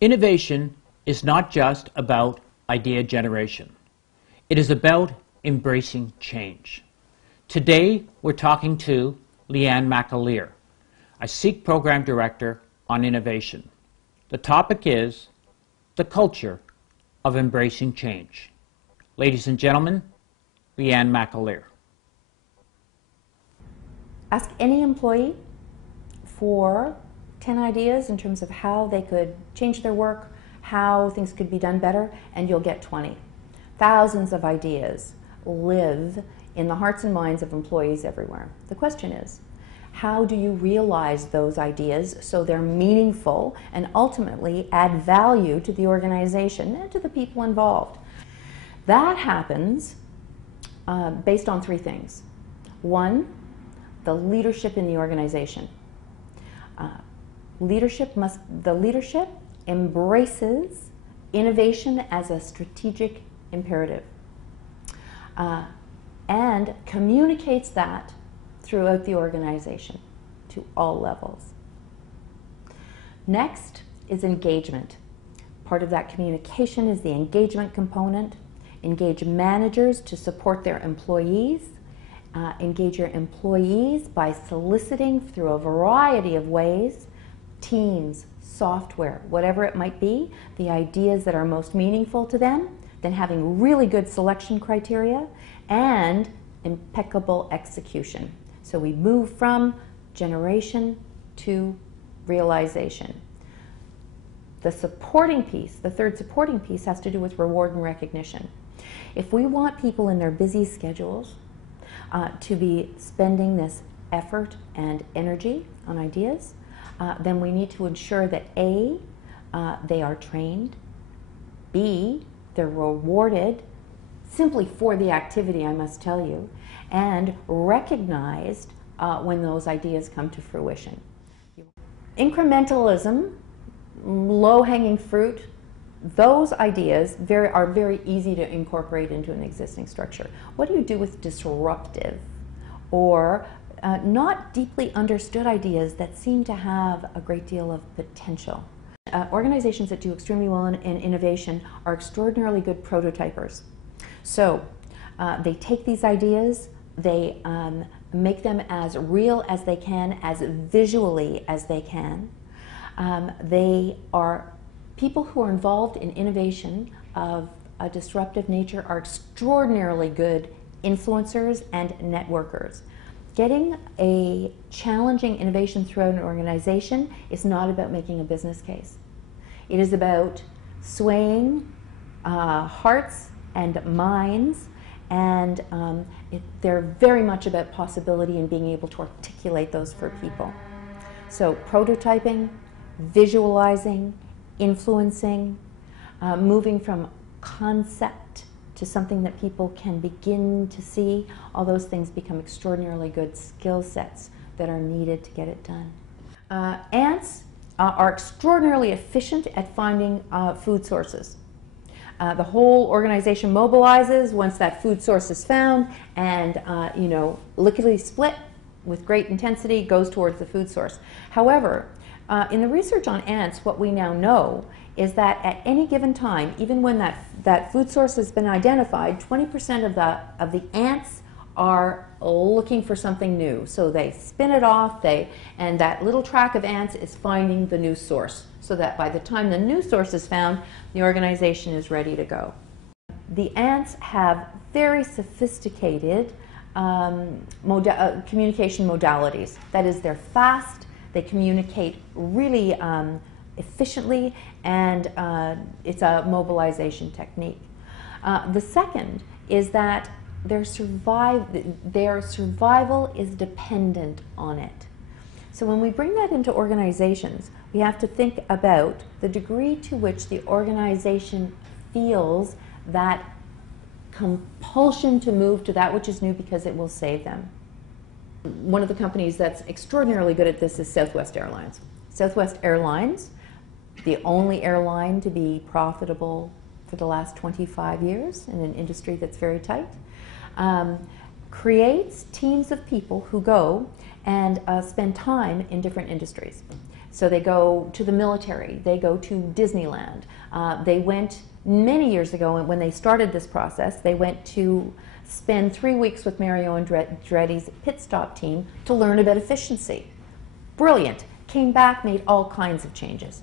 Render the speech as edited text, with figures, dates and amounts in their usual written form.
Innovation is not just about idea generation. It is about embracing change. Today, we're talking to McAlear, a SEEK Program Director on Innovation. The topic is the culture of embracing change. Ladies and gentlemen, McAlear. Ask any employee for 10 ideas in terms of how they could change their work, how things could be done better, and you'll get 20. Thousands of ideas live in the hearts and minds of employees everywhere. The question is, how do you realize those ideas so they're meaningful and ultimately add value to the organization and to the people involved? That happens based on three things. One, the leadership in the organization. The leadership embraces innovation as a strategic imperative and communicates that throughout the organization to all levels. Next is engagement. Part of that communication is the engagement component. Engage managers to support their employees. Engage your employees by soliciting through a variety of ways, teams, software, whatever it might be, the ideas that are most meaningful to them, then having really good selection criteria and impeccable execution. So we move from generation to realization. The supporting piece, the third supporting piece, has to do with reward and recognition. If we want people in their busy schedules to be spending this effort and energy on ideas, then we need to ensure that A, they are trained, B, they're rewarded simply for the activity, I must tell you, and recognized when those ideas come to fruition. Incrementalism, low-hanging fruit, those ideas are very easy to incorporate into an existing structure. What do you do with disruptive or not deeply understood ideas that seem to have a great deal of potential? Organizations that do extremely well in innovation are extraordinarily good prototypers. So they take these ideas, they make them as real as they can, as visually as they can. They are people who are involved in innovation of a disruptive nature are extraordinarily good influencers and networkers. Getting a challenging innovation throughout an organization is not about making a business case. It is about swaying hearts and minds, and they're very much about possibility and being able to articulate those for people. So prototyping, visualizing, influencing, moving from concept to something that people can begin to see, all those things become extraordinarily good skill sets that are needed to get it done. Ants are extraordinarily efficient at finding food sources. The whole organization mobilizes once that food source is found and, lickety split with great intensity goes towards the food source. However, in the research on ants, what we now know is that at any given time, even when that food source has been identified, 20% of the ants are looking for something new. So they spin it off, and that little track of ants is finding the new source, so that by the time the new source is found, the organization is ready to go. The ants have very sophisticated communication modalities. That is, they're fast, they communicate really efficiently, and it's a mobilization technique. The second is that their survival is dependent on it. So when we bring that into organizations, we have to think about the degree to which the organization feels that compulsion to move to that which is new because it will save them. One of the companies that's extraordinarily good at this is Southwest Airlines. Southwest Airlines, the only airline to be profitable for the last 25 years in an industry that's very tight, creates teams of people who go and spend time in different industries. So they go to the military, they go to Disneyland. They went many years ago when they started this process, they went to spend 3 weeks with Mario Andretti's pit stop team to learn about efficiency. Brilliant. Came back, made all kinds of changes.